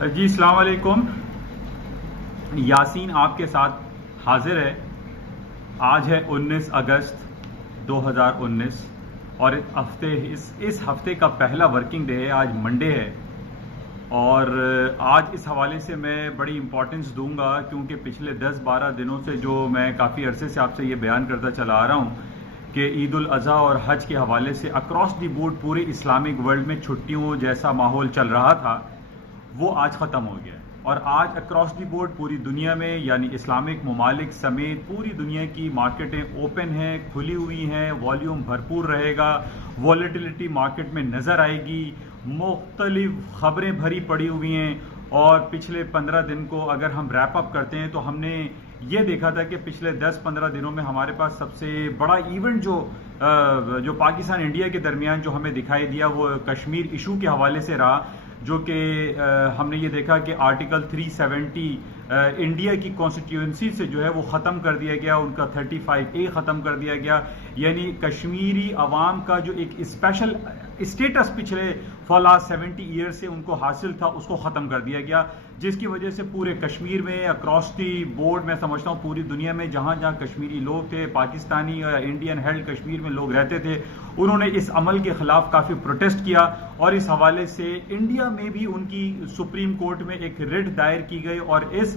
जी अस्सलाम वालेकुम। यासीन आपके साथ हाजिर है। आज है 19 अगस्त 2019 और इस हफ्ते का पहला वर्किंग डे है। आज मंडे है और आज इस हवाले से मैं बड़ी इंपॉर्टेंस दूंगा क्योंकि पिछले 10-12 दिनों से जो मैं काफ़ी अरसे से आपसे ये बयान करता चला आ रहा हूँ कि ईद उल अज़हा और हज के हवाले से अक्रॉस द बोर्ड पूरे इस्लामिक वर्ल्ड में छुट्टियों जैसा माहौल चल रहा था, वो आज ख़त्म हो गया। और आज अक्रॉस द बोर्ड पूरी दुनिया में यानी इस्लामिक ममालिक समेत पूरी दुनिया की मार्केटें ओपन हैं, खुली हुई हैं, वॉल्यूम भरपूर रहेगा, वॉलेटिलिटी मार्केट में नज़र आएगी, मुख्तलिफ खबरें भरी पड़ी हुई हैं। और पिछले 15 दिन को अगर हम रैप अप करते हैं तो हमने ये देखा था कि पिछले 10-15 दिनों में हमारे पास सबसे बड़ा इवेंट जो पाकिस्तान इंडिया के दरमियान जो हमें दिखाई दिया वो कश्मीर इशू के हवाले से रहा, जो कि हमने ये देखा कि आर्टिकल 370 इंडिया की कॉन्स्टिट्यूंसी से जो है वो ख़त्म कर दिया गया, उनका 35A ख़त्म कर दिया गया। यानी कश्मीरी अवाम का जो एक स्पेशल स्टेटस पिछले फॉर लास्ट 70 ईयर से उनको हासिल था, उसको ख़त्म कर दिया गया, जिसकी वजह से पूरे कश्मीर में अक्रॉस दी बोर्ड मैं समझता हूँ पूरी दुनिया में जहाँ जहाँ कश्मीरी लोग थे, पाकिस्तानी या इंडियन हेल्ड कश्मीर में लोग रहते थे, उन्होंने इस अमल के ख़िलाफ़ काफ़ी प्रोटेस्ट किया। और इस हवाले से इंडिया में भी उनकी सुप्रीम कोर्ट में एक रिट दायर की गई और इस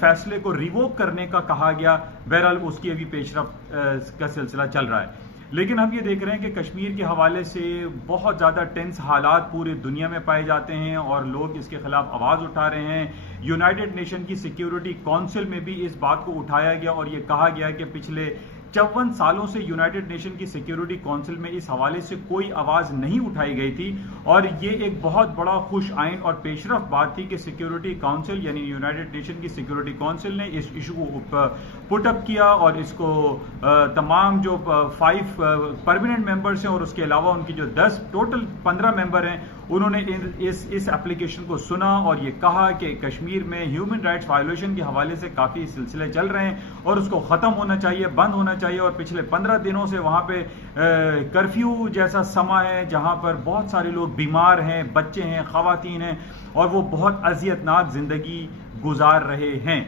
फैसले को रिवोक करने का कहा गया। बहरहाल उसकी अभी पेशरफ का सिलसिला चल रहा है। लेकिन हम ये देख रहे हैं कि कश्मीर के हवाले से बहुत ज़्यादा टेंस हालात पूरी दुनिया में पाए जाते हैं और लोग इसके खिलाफ आवाज़ उठा रहे हैं। यूनाइटेड नेशन की सिक्योरिटी काउंसिल में भी इस बात को उठाया गया और ये कहा गया कि पिछले 54 सालों से यूनाइटेड नेशन की सिक्योरिटी काउंसिल में इस हवाले से कोई आवाज़ नहीं उठाई गई थी। और ये एक बहुत बड़ा खुश आइन और पेशरफ बात थी कि सिक्योरिटी काउंसिल यानी यूनाइटेड नेशन की सिक्योरिटी काउंसिल ने इस इशू को पुटअप किया और इसको तमाम जो 5 परमानेंट मेंबर्स हैं और उसके अलावा उनकी जो 10 टोटल 15 मेंबर हैं, उन्होंने इस एप्लीकेशन को सुना और ये कहा कि कश्मीर में ह्यूमन राइट्स वायलेशन के हवाले से काफ़ी सिलसिले चल रहे हैं और उसको ख़त्म होना चाहिए, बंद होना चाहिए। और पिछले 15 दिनों से वहाँ पे कर्फ्यू जैसा समा है जहाँ पर बहुत सारे लोग बीमार हैं, बच्चे हैं, ख़वातीन हैं और वो बहुत अज़ियतनाक ज़िंदगी गुजार रहे हैं।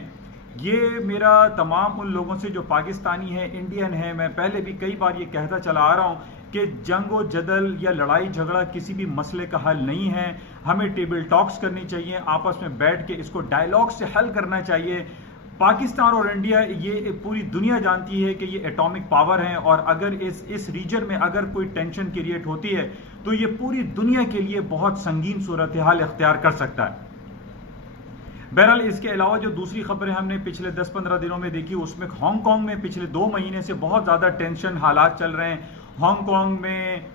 ये मेरा तमाम उन लोगों से जो पाकिस्तानी हैं, इंडियन हैं, मैं पहले भी कई बार ये कहता चला आ रहा हूँ कि जंग व जदल या लड़ाई झगड़ा किसी भी मसले का हल नहीं है। हमें टेबल टॉक्स करनी चाहिए, आपस में बैठ के इसको डायलॉग से हल करना चाहिए। पाकिस्तान और इंडिया ये पूरी दुनिया जानती है कि ये एटॉमिक पावर हैं और अगर इस रीजन में अगर कोई टेंशन क्रिएट होती है तो ये पूरी दुनिया के लिए बहुत संगीन सूरत हाल इख्तियार कर सकता है। बहरहाल इसके अलावा जो दूसरी खबरें हमने पिछले 10-15 दिनों में देखी उसमें हांगकांग में पिछले 2 महीने से बहुत ज़्यादा टेंशन हालात चल रहे हैं। हांगकांग में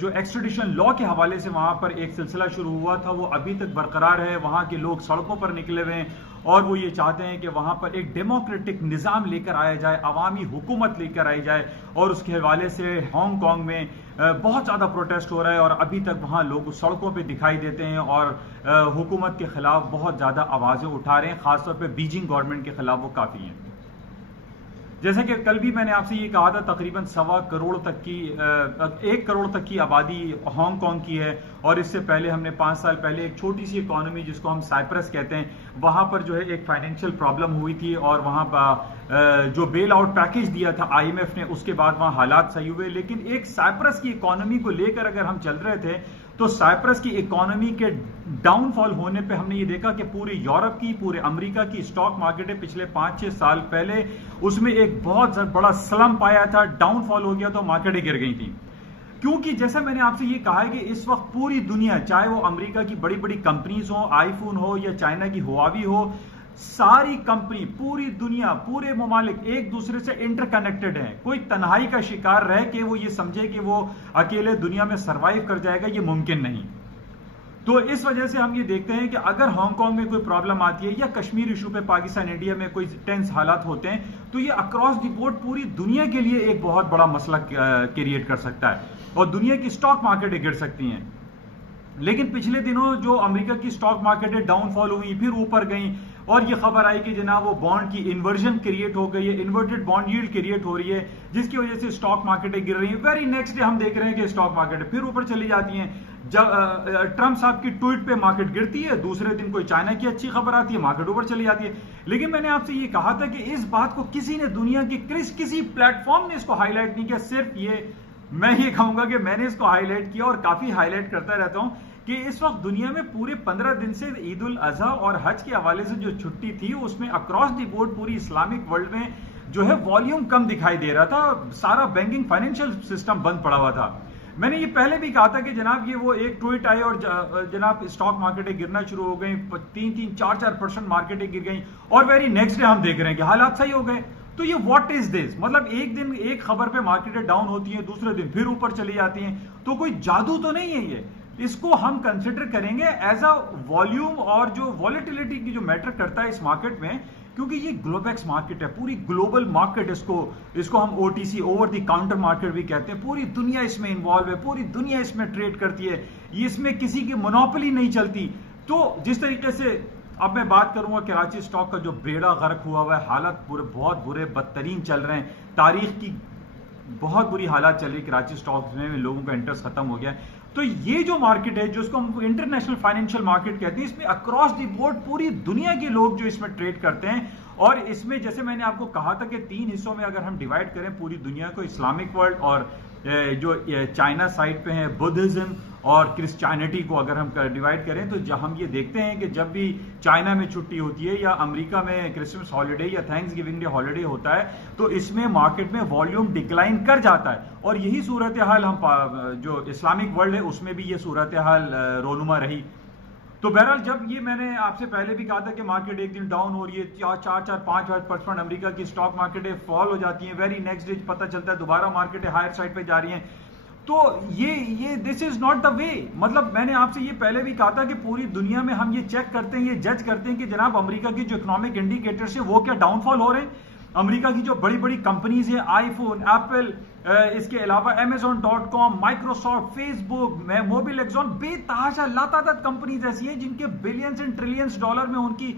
जो एक्सट्रेडिशन लॉ के हवाले से वहाँ पर एक सिलसिला शुरू हुआ था वो अभी तक बरकरार है। वहाँ के लोग सड़कों पर निकले हुए हैं और वो ये चाहते हैं कि वहाँ पर एक डेमोक्रेटिक निज़ाम लेकर आया जाए, अवामी हुकूमत लेकर आई जाए। और उसके हवाले से हांगकांग में बहुत ज़्यादा प्रोटेस्ट हो रहा है और अभी तक वहाँ लोग सड़कों पे दिखाई देते हैं और हुकूमत के ख़िलाफ़ बहुत ज़्यादा आवाज़ें उठा रहे हैं। ख़ासतौर पर बीजिंग गवर्नमेंट के ख़िलाफ़ वो काफ़ी हैं। जैसे कि कल भी मैंने आपसे ये कहा था, तकरीबन 1 करोड़ तक की आबादी हांगकांग की है और इससे पहले हमने 5 साल पहले एक छोटी सी इकोनॉमी जिसको हम साइप्रस कहते हैं, वहाँ पर जो है एक फाइनेंशियल प्रॉब्लम हुई थी और वहाँ पर जो बेल आउट पैकेज दिया था IMF ने, उसके बाद वहाँ हालात सही हुए। लेकिन एक साइप्रस की इकोनॉमी को लेकर अगर हम चल रहे थे तो साइप्रस की इकोनॉमी के डाउनफॉल होने पे हमने ये देखा कि पूरे यूरोप की, पूरे अमेरिका की स्टॉक मार्केटें पिछले 5-6 साल पहले उसमें एक बहुत बड़ा स्लम्प आया था, डाउनफॉल हो गया तो मार्केटें गिर गई थी। क्योंकि जैसा मैंने आपसे ये कहा है कि इस वक्त पूरी दुनिया, चाहे वो अमेरिका की बड़ी बड़ी कंपनीज हो, आईफोन हो या चाइना की हुआवी हो, सारी कंपनी, पूरी दुनिया, पूरे ममालिक एक दूसरे से इंटरकनेक्टेड हैं। कोई तन्हाई का शिकार रह के वो ये समझे कि वो अकेले दुनिया में सरवाइव कर जाएगा, ये मुमकिन नहीं। तो इस वजह से हम ये देखते हैं कि अगर हांगकांग में कोई प्रॉब्लम आती है या कश्मीर इशू पे पाकिस्तान इंडिया में कोई टेंस हालात होते हैं तो ये अक्रॉस द बोर्ड पूरी दुनिया के लिए एक बहुत बड़ा मसला क्रिएट कर सकता है और दुनिया की स्टॉक मार्केटें गिर सकती हैं। लेकिन पिछले दिनों जो अमेरिका की स्टॉक मार्केटें डाउनफॉल हुई, फिर ऊपर गई और ये खबर आई कि जनाब वो बॉन्ड की इन्वर्जन क्रिएट हो गई है, इन्वर्टेड बॉन्ड यील्ड क्रिएट हो रही है, जिसकी वजह से स्टॉक मार्केटें गिर रही हैं। वेरी नेक्स्ट डे हम देख रहे हैं कि स्टॉक मार्केटें फिर ऊपर चली जाती हैं। जब ट्रंप साहब की ट्वीट पे मार्केट गिरती है, दूसरे दिन कोई चाइना की अच्छी खबर आती है, मार्केट ऊपर चली जाती है। लेकिन मैंने आपसे ये कहा था कि इस बात को किसी ने दुनिया की किसी प्लेटफॉर्म ने इसको हाईलाइट नहीं किया। सिर्फ ये मैं ये कहूंगा कि मैंने इसको हाईलाइट किया और काफी हाईलाइट करता रहता हूं कि इस वक्त दुनिया में पूरे 15 दिन से ईद उल अजहा और हज के हवाले से जो छुट्टी थी, उसमें अक्रॉस द बोर्ड पूरी इस्लामिक वर्ल्ड में जो है वॉल्यूम कम दिखाई दे रहा था। सारा बैंकिंग फाइनेंशियल सिस्टम बंद पड़ा हुआ था। मैंने ये पहले भी कहा था कि जनाब ये वो एक ट्वीट आई और जनाब स्टॉक मार्केटें गिरना शुरू हो गई, 3-4% मार्केटें गिर गई और वेरी नेक्स्ट डे हम देख रहे हैं कि हालात सही हो गए। तो ये व्हाट इज दिस, मतलब एक दिन एक खबर पे मार्केटें डाउन होती हैं, दूसरे दिन फिर ऊपर चली जाती हैं। तो कोई जादू तो नहीं है ये। इसको हम कंसिडर करेंगे एज अ वॉल्यूम और जो वॉलेटिलिटी की जो मैटर करता है इस मार्केट में, क्योंकि ये ग्लोबेक्स मार्केट है, पूरी ग्लोबल मार्केट। इसको हम OTC over the counter market भी कहते हैं। पूरी दुनिया इसमें इन्वॉल्व है, पूरी दुनिया इसमें ट्रेड करती है, इसमें किसी की मोनोपोली नहीं चलती। तो जिस तरीके से अब मैं बात करूंगा कराची स्टॉक का जो बेड़ा गर्क हुआ हुआ है, हालात बहुत बुरे बदतरीन चल रहे हैं, तारीख की बहुत बुरी हालात चल रही है कराची स्टॉक में, लोगों का इंटरेस्ट खत्म हो गया है। तो ये जो मार्केट है, जिसको हम इंटरनेशनल फाइनेंशियल मार्केट कहते हैं, इसमें अक्रॉस द बोर्ड पूरी दुनिया के लोग जो इसमें ट्रेड करते हैं। और इसमें जैसे मैंने आपको कहा था कि 3 हिस्सों में अगर हम डिवाइड करें पूरी दुनिया को, इस्लामिक वर्ल्ड और जो चाइना साइड पे है बुद्धिज्म और क्रिश्चियनिटी को अगर हम डिवाइड करें, तो हम ये देखते हैं कि जब भी चाइना में छुट्टी होती है या अमेरिका में क्रिसमस हॉलिडे या थैंक्स गिविंग डे हॉलिडे होता है, तो इसमें मार्केट में वॉल्यूम डिक्लाइन कर जाता है। और यही सूरत हाल हम जो इस्लामिक वर्ल्ड है उसमें भी ये सूरत हाल रोनुमा रही। तो बहरहाल जब ये मैंने आपसे पहले भी कहा था कि मार्केट एक दिन डाउन हो रही है, 4-5% अमेरिका की स्टॉक मार्केटें फॉल हो जाती हैं, वेरी नेक्स्ट डे पता चलता है दोबारा मार्केटें हायर साइड पे जा रही हैं। तो ये दिस इज नॉट द वे। मतलब मैंने आपसे ये पहले भी कहा था कि पूरी दुनिया में हम ये चेक करते हैं, ये जज करते हैं कि जनाब अमेरिका की जो इकोनॉमिक इंडिकेटर्स है वो क्या डाउनफॉल हो रहे हैं। अमेरिका की जो बड़ी बड़ी कंपनीज है, आईफोन, एप्पल, इसके अलावा Amazon.com, Microsoft, Facebook, Mobil, axon, बेतहाशा लातादाद कंपनीज ऐसी हैं जिनके बिलियंस एंड ट्रिलियंस डॉलर में उनकी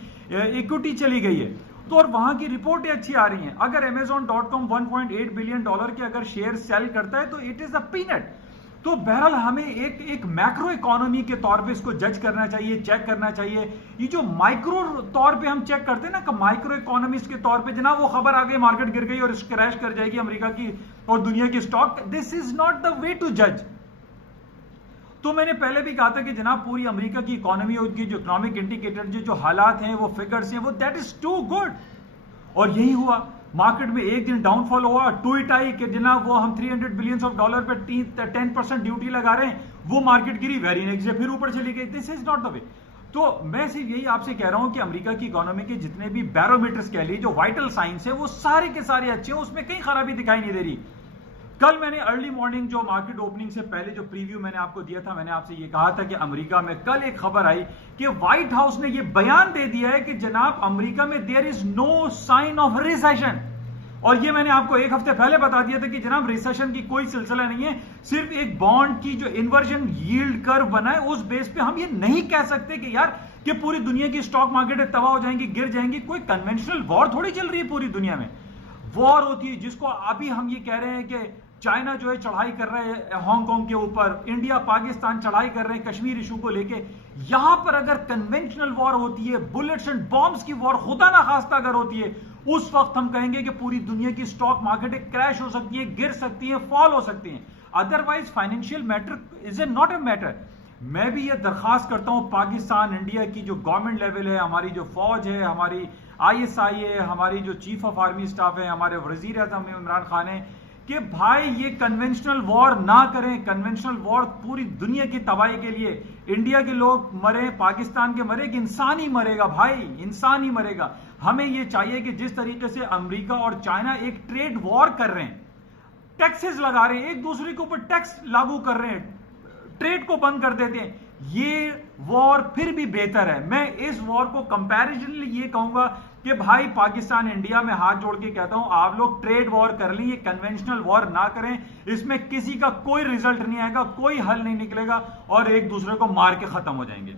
इक्विटी चली गई है। तो और वहां की रिपोर्टें अच्छी आ रही हैं। अगर Amazon.com 1.8 बिलियन डॉलर के अगर शेयर सेल करता है तो इट इज अ पीनट। तो बहरहाल हमें एक मैक्रो इकोनॉमी के तौर पे इसको जज करना चाहिए, चेक करना चाहिए। ये जो माइक्रो तौर पे हम चेक करते हैं ना, कि माइक्रो इकोनॉमिस्ट के तौर पे जनाब वो खबर आ गई, मार्केट गिर गई और क्रैश कर जाएगी अमेरिका की और दुनिया की stock, this is not the way to जज। तो मैंने पहले भी कहा था कि जनाब पूरी अमेरिका की इकोनॉमी और उनकी जो इकोनॉमिक इंडिकेटर जो हालात हैं, वो फिगर्स हैं, वो दैट इज टू गुड। और यही हुआ, मार्केट में एक दिन डाउनफॉल हुआ, ट्वीट आई कि जनाब वो हम 300 बिलियन ऑफ डॉलर पर 10% ड्यूटी लगा रहे हैं, वो मार्केट गिरी, वेरी नेक्स्ट डे फिर ऊपर चली गई। दिस इज नॉट द वे। तो मैं सिर्फ यही आपसे कह रहा हूं कि अमेरिका की इकोनॉमी के जितने भी बैरोमीटर्स कह लीजिए, जो वाइटल साइंस है, वो सारे के सारे अच्छे हैं, उसमें कहीं खराबी दिखाई नहीं दे रही। कल मैंने अर्ली मॉर्निंग जो मार्केट ओपनिंग से पहले जो प्रीव्यू मैंने आपको दिया था, मैंने आपसे ये कहा था कि अमेरिका में कल एक खबर आई कि व्हाइट हाउस ने ये बयान दे दिया है कि जनाब अमेरिका में there is no sign of recession. और ये मैंने आपको एक हफ्ते पहले बता दिया था कि जनाब रिसेशन की कोई सिलसिला नहीं है, सिर्फ एक बॉन्ड की जो इन्वर्जन यील्ड कर्व बना है उस बेस पे हम ये नहीं कह सकते कि यार कि पूरी दुनिया की स्टॉक मार्केट तबाह हो जाएंगी, गिर जाएंगी। कोई कन्वेंशनल वॉर थोड़ी चल रही है पूरी दुनिया में। वॉर होती है जिसको अभी हम ये कह रहे हैं कि चाइना जो है चढ़ाई कर रहे हैं हांगकांग के ऊपर, इंडिया पाकिस्तान चढ़ाई कर रहे हैं कश्मीर इशू को लेके। यहां पर अगर कन्वेंशनल वॉर होती है, बुलेट्स एंड बॉम्ब्स की वॉर खुदा ना खास्ता अगर होती है, उस वक्त हम कहेंगे कि पूरी दुनिया की स्टॉक मार्केट क्रैश हो सकती है, गिर सकती है, फॉल हो सकती है। Otherwise financial matter is a not a matter. मैं भी ये दरखास्त करता हूं पाकिस्तान, इंडिया की जो गवर्नमेंट लेवल है, हमारी जो फौज है, हमारी ISI है, हमारी जो चीफ ऑफ आर्मी स्टाफ है, हमारे वजीर आजम इमरान खान है, कि भाई ये कन्वेंशनल वॉर ना करें। कन्वेंशनल वॉर पूरी दुनिया की तबाही के लिए, इंडिया के लोग मरे, पाकिस्तान के मरे, कि इंसान ही मरेगा भाई, इंसान ही मरेगा। हमें ये चाहिए कि जिस तरीके से अमेरिका और चाइना एक ट्रेड वॉर कर रहे हैं, टैक्सेस लगा रहे हैं, एक दूसरे के ऊपर टैक्स लागू कर रहे हैं, ट्रेड को बंद कर देते हैं, ये वॉर फिर भी बेहतर है। मैं इस वॉर को कंपैरिजनली ये कहूंगा कि भाई पाकिस्तान इंडिया में हाथ जोड़ के कहता हूं, आप लोग ट्रेड वॉर कर लें, ये कन्वेंशनल वॉर ना करें। इसमें किसी का कोई रिजल्ट नहीं आएगा, कोई हल नहीं निकलेगा और एक दूसरे को मार के खत्म हो जाएंगे।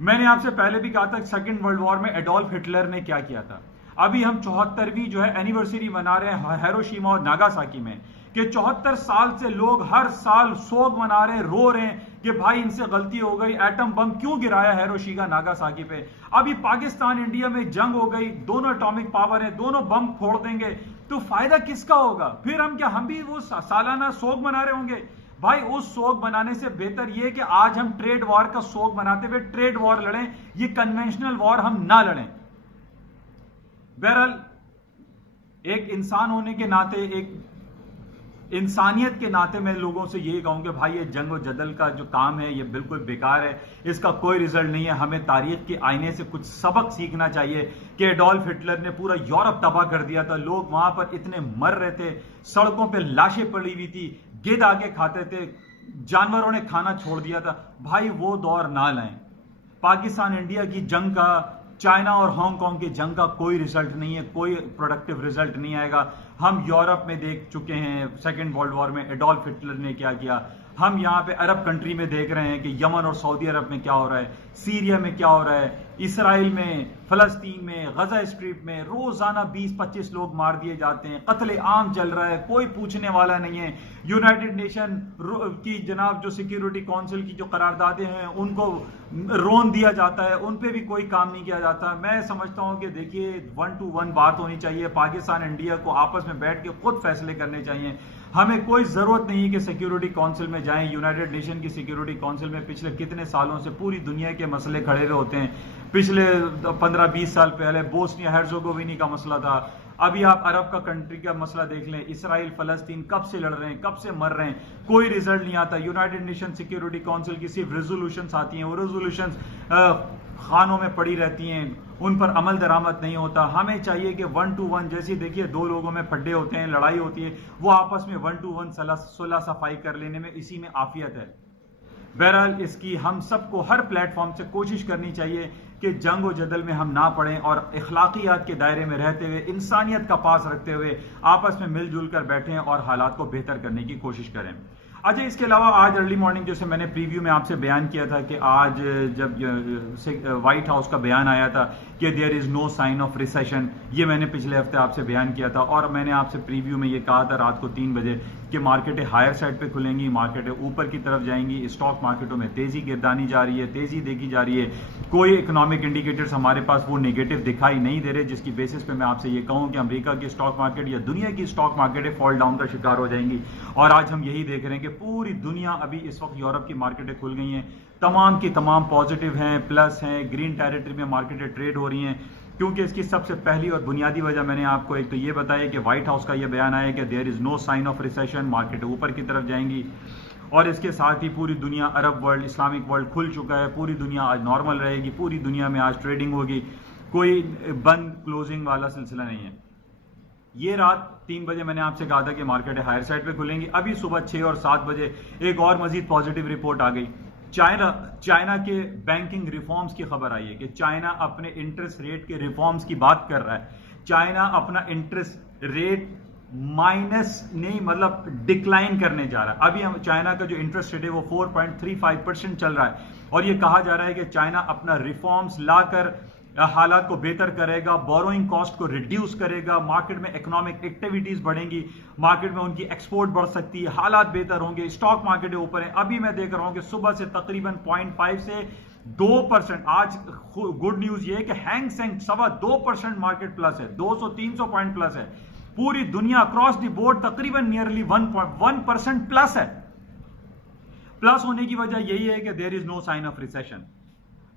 मैंने आपसे पहले भी कहा था सेकेंड वर्ल्ड वॉर में एडोल्फ हिटलर ने क्या किया था। अभी हम 74वीं जो है एनिवर्सरी मना रहे हैं हिरोशिमा और नागासाकी में, कि 74 साल से लोग हर साल सोग मना रहे हैं, रो रहे हैं कि भाई इनसे गलती हो गई, एटम बम क्यों गिराया हिरोशिमा नागासाकी पे। अभी पाकिस्तान इंडिया में जंग हो गई, दोनों एटॉमिक पावर है, दोनों बम फोड़ देंगे, तो फायदा किसका होगा? फिर हम भी वो सालाना शोक मना रहे होंगे? भाई उस शोक मनाने से बेहतर यह कि आज हम ट्रेड वॉर का शोक मनाते हुए ट्रेड वॉर लड़ें, ये कन्वेंशनल वॉर हम ना लड़ें। बहरहाल एक इंसान होने के नाते, एक इंसानियत के नाते मैं लोगों से यही कहूंगा, भाई ये जंग और जदल का जो काम है ये बिल्कुल बेकार है, इसका कोई रिजल्ट नहीं है। हमें तारीख के आईने से कुछ सबक सीखना चाहिए कि एडोल्फ हिटलर ने पूरा यूरोप तबाह कर दिया था, लोग वहां पर इतने मर रहे थे, सड़कों पे लाशें पड़ी हुई थी, गिद्ध आके खाते थे, जानवरों ने खाना छोड़ दिया था। भाई वो दौर ना लाएं। पाकिस्तान इंडिया की जंग का, चाइना और हांगकांग की जंग का कोई रिजल्ट नहीं है, कोई प्रोडक्टिव रिजल्ट नहीं आएगा। हम यूरोप में देख चुके हैं सेकेंड वर्ल्ड वॉर में एडोल्फ हिटलर ने क्या किया, हम यहां पे अरब कंट्री में देख रहे हैं कि यमन और सऊदी अरब में क्या हो रहा है, सीरिया में क्या हो रहा है, इसराइल में, फलस्तीन में, गजा स्ट्रिप में रोजाना 20-25 लोग मार दिए जाते हैं, कत्ले आम चल रहा है, कोई पूछने वाला नहीं है। यूनाइटेड नेशन की जनाब जो सिक्योरिटी काउंसिल की जो करारदादें हैं उनको रोन दिया जाता है, उन पे भी कोई काम नहीं किया जाता। मैं समझता हूं कि देखिए 1 to 1 बात होनी चाहिए, पाकिस्तान इंडिया को आपस में बैठ के खुद फैसले करने चाहिए। हमें कोई जरूरत नहीं है कि सिक्योरिटी काउंसिल में जाएं। यूनाइटेड नेशन की सिक्योरिटी काउंसिल में पिछले कितने सालों से पूरी दुनिया के मसले खड़े हुए होते हैं। पिछले 15-20 साल पहले बोस्निया हेर्ज़ेगोविना का मसला था, अभी आप अरब का कंट्री का मसला देख लें, इसराइल फलस्तीन कब से लड़ रहे हैं, कब से मर रहे हैं, कोई रिजल्ट नहीं आता। यूनाइटेड नेशन सिक्योरिटी काउंसिल की सिर्फ रेजोल्यूशंस आती हैं, वो रेजोल्यूशंस खानों में पड़ी रहती हैं, उन पर अमल दरामद नहीं होता। हमें चाहिए कि 1 to 1, जैसे देखिए दो लोगों में फड्डे होते हैं, लड़ाई होती है, वो आपस में 1 to 1 सुलह सफाई कर लेने में, इसी में आफियत है। बहरहाल इसकी हम सबको हर प्लेटफॉर्म से कोशिश करनी चाहिए कि जंग और जदल में हम ना पड़ें और अखलाकियात के दायरे में रहते हुए, इंसानियत का पास रखते हुए आपस में मिलजुल कर बैठें और हालात को बेहतर करने की कोशिश करें। अच्छा, इसके अलावा आज अर्ली मॉर्निंग जैसे मैंने प्रीव्यू में आपसे बयान किया था कि आज जब व्हाइट हाउस का बयान आया था कि there is no sign of recession, ये मैंने पिछले हफ्ते आपसे बयान किया था और मैंने आपसे प्रीव्यू में ये कहा था रात को 3 बजे कि मार्केटें हायर साइड पे खुलेंगी, मार्केटें ऊपर की तरफ जाएंगी, स्टॉक मार्केटों में तेजी गिरदानी जा रही है, तेजी देखी जा रही है। कोई इकोनॉमिक इंडिकेटर्स हमारे पास वो नेगेटिव दिखाई नहीं दे रहे जिसकी बेसिस पे मैं आपसे ये कहूँ कि अमेरिका की स्टॉक मार्केट या दुनिया की स्टॉक मार्केटें फॉल डाउन का शिकार हो जाएंगी। और आज हम यही देख रहे हैं कि पूरी दुनिया, अभी इस वक्त यूरोप की मार्केटें खुल गई हैं, तमाम की तमाम पॉजिटिव हैं, प्लस हैं, ग्रीन टेरिटरी में मार्केटें ट्रेड हो रही हैं। क्योंकि इसकी सबसे पहली और बुनियादी वजह मैंने आपको एक तो ये बताया कि व्हाइट हाउस का ये बयान आया कि there is no sign of recession, market ऊपर की तरफ जाएंगी। और इसके साथ ही पूरी दुनिया, अरब वर्ल्ड, इस्लामिक वर्ल्ड खुल चुका है, पूरी दुनिया आज नॉर्मल रहेगी, पूरी दुनिया में आज ट्रेडिंग होगी, कोई बंद क्लोजिंग वाला सिलसिला नहीं है। ये रात 3 बजे मैंने आपसे कहा था कि मार्केटें हायर साइड पे खुलेंगी। अभी सुबह 6 और 7 बजे एक और मजीद पॉजिटिव रिपोर्ट आ गई। चाइना के बैंकिंग रिफॉर्म्स की खबर आई है कि चाइना अपने इंटरेस्ट रेट के रिफॉर्म्स की बात कर रहा है। चाइना अपना इंटरेस्ट रेट माइनस नहीं, मतलब डिक्लाइन करने जा रहा है। अभी हम चाइना का जो इंटरेस्ट रेट है वो 4.35% चल रहा है और ये कहा जा रहा है कि चाइना अपना रिफॉर्म्स लाकर हालात को बेहतर करेगा, बोरोइंग कॉस्ट को रिड्यूस करेगा, मार्केट में इकोनॉमिक एक्टिविटीज बढ़ेंगी, मार्केट में उनकी एक्सपोर्ट बढ़ सकती है, हालात बेहतर होंगे, स्टॉक मार्केट ऊपर है। अभी मैं देख रहा हूं कि सुबह से तकरीबन 0.5 से 2%, आज गुड न्यूज ये है कि हैंग सेंग 2.25% मार्केट प्लस है, 200-300 पॉइंट प्लस है। पूरी दुनिया अक्रॉस द बोर्ड तकरीबन नियरली 1% प्लस है। प्लस होने की वजह यही है कि there is no sign of recession.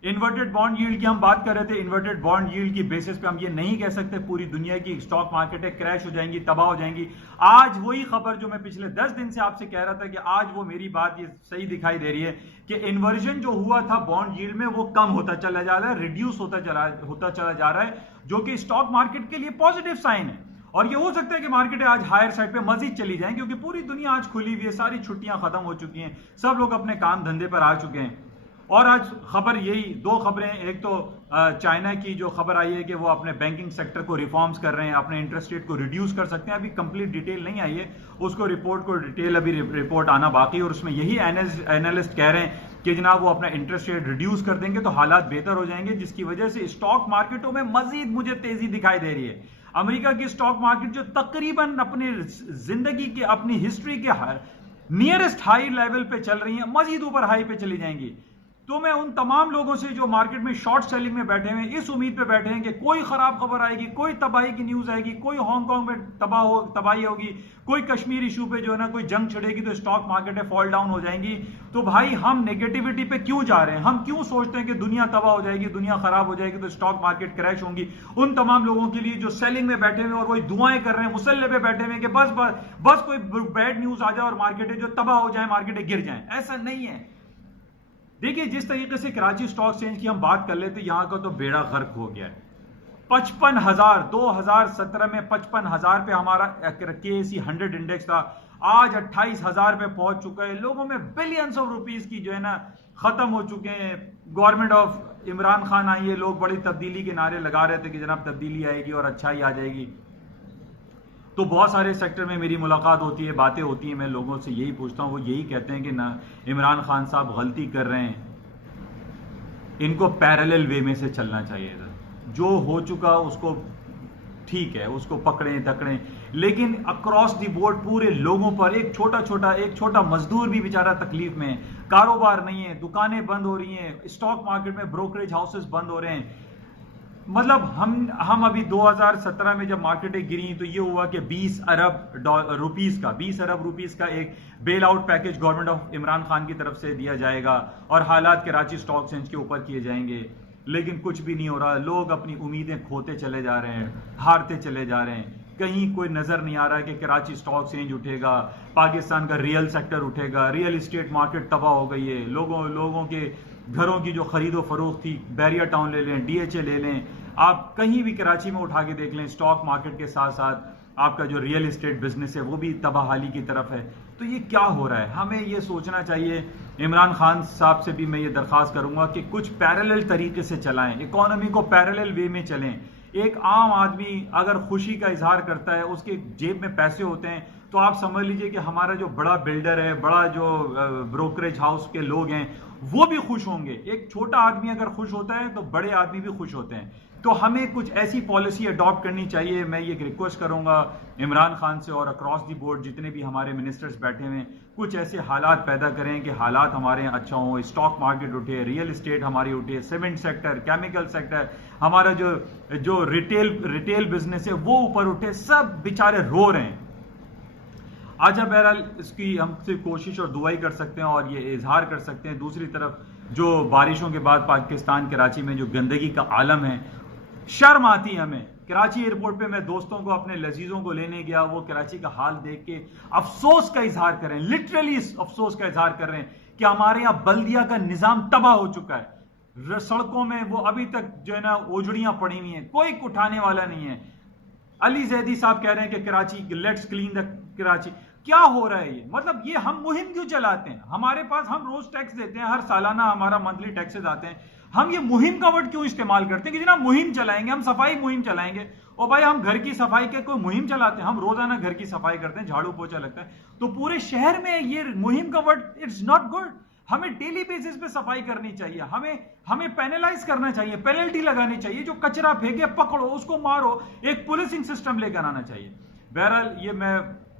Inverted bond yield की हम बात कर रहे थे, इन्वर्टेड बॉन्ड यील्ड की बेसिस पे हम ये नहीं कह सकते पूरी दुनिया की स्टॉक मार्केटें क्रैश हो जाएंगी, तबाह हो जाएंगी। आज वही खबर जो मैं पिछले 10 दिन से आपसे कह रहा था कि आज वो मेरी बात ये सही दिखाई दे रही है कि इन्वर्जन जो हुआ था बॉन्ड यील्ड में वो कम होता चला जा रहा है, रिड्यूस होता चला जा रहा है, जो कि स्टॉक मार्केट के लिए पॉजिटिव साइन है। और ये हो सकता है कि मार्केटें आज हायर साइड पे मजीद चली जाएं क्योंकि पूरी दुनिया आज खुली हुई है, सारी छुट्टियां खत्म हो चुकी हैं, सब लोग अपने काम धंधे पर आ चुके हैं। और आज खबर यही 2 खबरें, एक तो चाइना की जो खबर आई है कि वो अपने बैंकिंग सेक्टर को रिफॉर्म्स कर रहे हैं, अपने इंटरेस्ट रेट को रिड्यूस कर सकते हैं। अभी कंप्लीट डिटेल नहीं आई है, उसको रिपोर्ट को डिटेल अभी रिपोर्ट आना बाकी है और उसमें यही एनालिस्ट कह रहे हैं कि जनाब वो अपना इंटरेस्ट रेट रिड्यूस कर देंगे तो हालात बेहतर हो जाएंगे, जिसकी वजह से स्टॉक मार्केटों में मजीद मुझे तेजी दिखाई दे रही है। अमेरिका की स्टॉक मार्केट जो तकरीबन अपनी जिंदगी के, अपनी हिस्ट्री के नियरेस्ट हाई लेवल पे चल रही हैं, मजीद ऊपर हाई पे चली जाएंगी। तो मैं उन तमाम लोगों से जो मार्केट में शॉर्ट सेलिंग में बैठे हैं, इस उम्मीद पे बैठे हैं कि कोई खराब खबर आएगी, कोई तबाही की न्यूज आएगी, कोई हांगकांग में तबाही होगी, कोई कश्मीर इशू पे जो है ना कोई जंग छिड़ेगी तो स्टॉक मार्केट में फॉल डाउन हो जाएंगी। तो भाई हम नेगेटिविटी पे क्यों जा रहे हैं? हम क्यों सोचते हैं कि दुनिया तबाह हो जाएगी, दुनिया खराब हो जाएगी तो स्टॉक मार्केट क्रैश होंगी? उन तमाम लोगों के लिए जो सेलिंग में बैठे हुए और वही दुआएं कर रहे हैं, मुसल्ले पे बैठे हुए कि बस कोई बैड न्यूज आ जाए और मार्केटें जो तबाह हो जाए, मार्केटें गिर जाएं, ऐसा नहीं है। देखिए, जिस तरीके से कराची स्टॉक एक्सचेंज की हम बात कर लेते, यहां का तो बेड़ा गर्क हो गया है। 55,000 2017 में 55,000 पे हमारा KSE 100 इंडेक्स था, आज 28,000 पे पहुंच चुका है। लोगों में बिलियंस ऑफ रुपीस की जो है ना खत्म हो चुके हैं। गवर्नमेंट ऑफ इमरान खान आई है, लोग बड़ी तब्दीली के नारे लगा रहे थे कि जनाब तब्दीली आएगी और अच्छाई आ जाएगी। तो बहुत सारे सेक्टर में मेरी मुलाकात होती है, बातें होती हैं, मैं लोगों से यही पूछता हूं, वो यही कहते हैं कि ना इमरान खान साहब गलती कर रहे हैं, इनको पैरेलल वे में से चलना चाहिए था। जो हो चुका उसको ठीक है, उसको पकड़ें तकड़ें, लेकिन अक्रॉस द बोर्ड पूरे लोगों पर एक छोटा मजदूर भी बेचारा तकलीफ में है, कारोबार नहीं है, दुकानें बंद हो रही हैं, स्टॉक मार्केट में ब्रोकरेज हाउसेस बंद हो रहे हैं। मतलब हम अभी 2017 में जब मार्केटें गिरी तो ये हुआ कि 20 अरब रुपीस का एक bail out package government of Imran Khan की तरफ से दिया जाएगा और हालात कराची स्टॉक एक्सचेंज के ऊपर किए जाएंगे, लेकिन कुछ भी नहीं हो रहा। लोग अपनी उम्मीदें खोते चले जा रहे हैं, हारते चले जा रहे हैं। कहीं कोई नजर नहीं आ रहा कि कराची स्टॉक एक्सचेंज उठेगा, पाकिस्तान का रियल सेक्टर उठेगा, रियल एस्टेट मार्केट तबाह हो गई है। लोगों के घरों की जो खरीदो फरोख्त थी, बैरियर टाउन ले लें, DHA ले लें, आप कहीं भी कराची में उठा के देख लें, स्टॉक मार्केट के साथ साथ आपका जो रियल एस्टेट बिजनेस है वो भी तबाहाली की तरफ है। तो ये क्या हो रहा है? हमें ये सोचना चाहिए। इमरान खान साहब से भी मैं ये दरख्वास्त करूंगा कि कुछ पैरेलल तरीके से चलाएं, इकोनॉमी को पैरेलल वे में चलें। एक आम आदमी अगर खुशी का इजहार करता है, उसके जेब में पैसे होते हैं, तो आप समझ लीजिए कि हमारा जो बड़ा बिल्डर है, बड़ा जो ब्रोकरेज हाउस के लोग हैं, वो भी खुश होंगे। एक छोटा आदमी अगर खुश होता है तो बड़े आदमी भी खुश होते हैं। तो हमें कुछ ऐसी पॉलिसी अडॉप्ट करनी चाहिए। मैं ये रिक्वेस्ट करूंगा इमरान खान से और अक्रॉस दी बोर्ड जितने भी हमारे मिनिस्टर्स बैठे हुए हैं, कुछ ऐसे हालात पैदा करें कि हालात हमारे यहाँ अच्छा हो, स्टॉक मार्केट उठे, रियल एस्टेट हमारी उठे, सीमेंट सेक्टर, केमिकल सेक्टर, हमारा जो रिटेल बिजनेस है वो ऊपर उठे। सब बेचारे रो रहे हैं। अच्छा, बहरहाल इसकी हम सिर्फ कोशिश और दुआई कर सकते हैं और ये इजहार कर सकते हैं। दूसरी तरफ जो बारिशों के बाद पाकिस्तान कराची में जो गंदगी का आलम है, शर्म आती है हमें। कराची एयरपोर्ट पे मैं दोस्तों को, अपने लजीजों को लेने गया, वो कराची का हाल देख के अफसोस का इजहार कर रहे हैं, लिटरली अफसोस का इजहार कर रहे हैं कि हमारे यहाँ बल्दिया का निजाम तबाह हो चुका है। सड़कों में वो अभी तक जो है ना ओझड़ियां पड़ी हुई हैं, कोई उठाने वाला नहीं है। अली जैदी साहब कह रहे हैं कि Karachi, let's clean the Karachi. क्या हो रहा है ये? मतलब ये हम मुहिम क्यों चलाते हैं? हमारे पास, हम रोज टैक्स देते हैं, हर सालाना हमारा मंथली टैक्सेस आते हैं, हम ये मुहिम का वर्ड क्यों इस्तेमाल करते हैं कि जनाब मुहिम चलाएंगे, हम सफाई मुहिम चलाएंगे। और भाई हम घर की सफाई के कोई मुहिम चलाते हैं? हम रोजाना घर की सफाई करते हैं, झाड़ू पोछा लगता है। तो पूरे शहर में ये मुहिम का वर्ड, इट्स नॉट गुड। हमें डेली बेसिस पे सफाई करनी चाहिए, हमें पेनलाइज करना चाहिए, पेनल्टी लगानी चाहिए। जो कचरा फेंके पकड़ो, उसको मारो, एक पुलिसिंग सिस्टम लेकर आना चाहिए। बहरहाल ये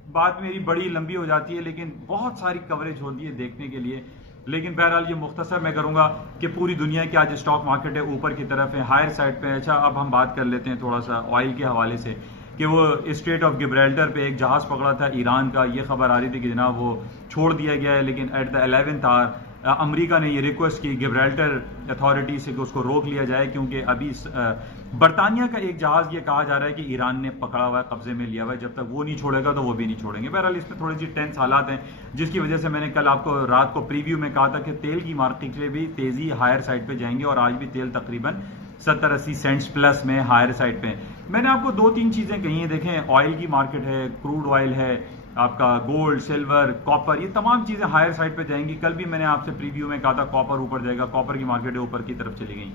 बात मेरी बड़ी लंबी हो जाती है, लेकिन बहुत सारी कवरेज होती है देखने के लिए। लेकिन बहरहाल ये मुख्तसर मैं करूंगा कि पूरी दुनिया की आज स्टॉक मार्केट है ऊपर की तरफ है, हायर साइड पे है। अच्छा, अब हम बात कर लेते हैं थोड़ा सा ऑयल के हवाले से कि वो स्ट्रेट ऑफ गिब्राल्टर पे एक जहाज पकड़ा था ईरान का। ये खबर आ रही थी कि जनाब वो छोड़ दिया गया है, लेकिन at the 11th our America ने ये रिक्वेस्ट की गिब्राल्टर अथॉरिटी से कि उसको रोक लिया जाए, क्योंकि अभी बरतानिया का एक जहाज ये कहा जा रहा है कि ईरान ने पकड़ा हुआ है, कब्जे में लिया हुआ है। जब तक वो नहीं छोड़ेगा तो वो भी नहीं छोड़ेंगे। बहरहाल इसमें थोड़ी सी टेंस हालात हैं, जिसकी वजह से मैंने कल आपको रात को प्रीव्यू में कहा था कि तेल की मार्केट में भी तेजी हायर साइड पे जाएंगे और आज भी तेल तकरीबन 70-80 सेंट्स प्लस में हायर साइड पे। मैंने आपको 2-3 चीजें कही हैं। देखें, ऑयल की मार्केट है, क्रूड ऑयल है, आपका गोल्ड, सिल्वर, कॉपर, ये तमाम चीजें हायर साइड पे जाएंगी। कल भी मैंने आपसे प्रीव्यू में कहा था कॉपर ऊपर जाएगा, कॉपर की मार्केट ऊपर की तरफ चली गई।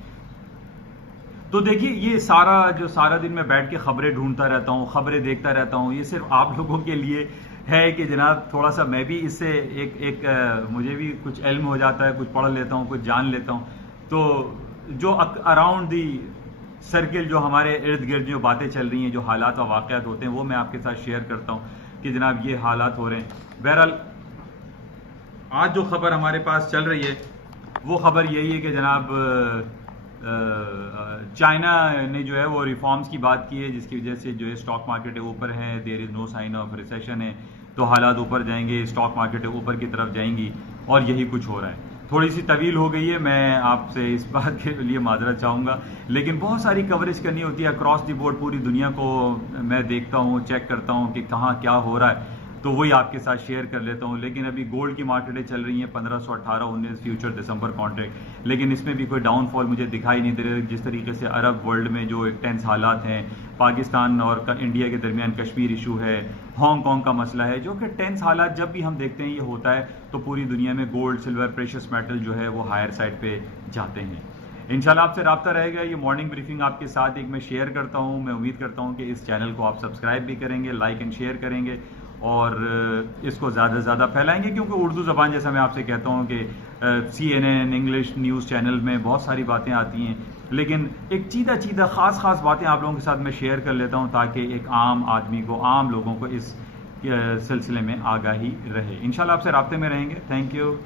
तो देखिए, ये सारा दिन मैं बैठ के खबरें ढूंढता रहता हूँ, खबरें देखता रहता हूँ, ये सिर्फ आप लोगों के लिए है कि जनाब थोड़ा सा मैं भी इससे मुझे भी कुछ इल्म हो जाता है, कुछ पढ़ लेता हूँ, कुछ जान लेता हूँ। तो जो अराउंड दी सर्किल, जो हमारे इर्द गिर्द जो बातें चल रही हैं, जो हालात और वाक़यात होते हैं, वो मैं आपके साथ शेयर करता हूँ कि जनाब ये हालात हो रहे हैं। बहरहाल आज जो खबर हमारे पास चल रही है वो खबर यही है कि जनाब चाइना ने जो है वो रिफॉर्म्स की बात की है, जिसकी वजह से जो है स्टॉक मार्केट है ऊपर है, there is no sign of recession है, तो हालात ऊपर जाएंगे, स्टॉक मार्केट ऊपर की तरफ जाएंगी और यही कुछ हो रहा है। थोड़ी सी तवील हो गई है, मैं आपसे इस बात के लिए माजरत चाहूँगा, लेकिन बहुत सारी कवरेज करनी होती है अक्रॉस द बोर्ड, पूरी दुनिया को मैं देखता हूँ, चेक करता हूँ कि कहाँ क्या हो रहा है, तो वही आपके साथ शेयर कर लेता हूँ। लेकिन अभी गोल्ड की मार्केटें चल रही हैं 1518-19 फ्यूचर दिसंबर कॉन्ट्रैक्ट, लेकिन इसमें भी कोई डाउनफॉल मुझे दिखाई नहीं दे रहा। जिस तरीके से अरब वर्ल्ड में जो एक टेंस हालात हैं, पाकिस्तान और इंडिया के दरमियान कश्मीर इशू है, हांगकॉन्ग का मसला है, जो कि टेंस हालात जब भी हम देखते हैं ये होता है तो पूरी दुनिया में गोल्ड, सिल्वर, प्रेशियस मेटल जो है वो हायर साइड पे जाते हैं। इंशाल्लाह आपसे रब्ता रहेगा। ये मॉर्निंग ब्रीफिंग आपके साथ एक मैं शेयर करता हूँ। मैं उम्मीद करता हूँ कि इस चैनल को आप सब्सक्राइब भी करेंगे, लाइक एंड शेयर करेंगे और इसको ज़्यादा से ज़्यादा फैलाएंगे, क्योंकि उर्दू ज़बान जैसा मैं आपसे कहता हूँ कि CNN इंग्लिश न्यूज़ चैनल में बहुत सारी बातें आती हैं, लेकिन एक चीदा ख़ास बातें आप लोगों के साथ मैं शेयर कर लेता हूँ ताकि एक आम आदमी को, आम लोगों को इस सिलसिले में आगाही रहे। इंशाल्लाह आपसे राब्ते में रहेंगे। Thank you.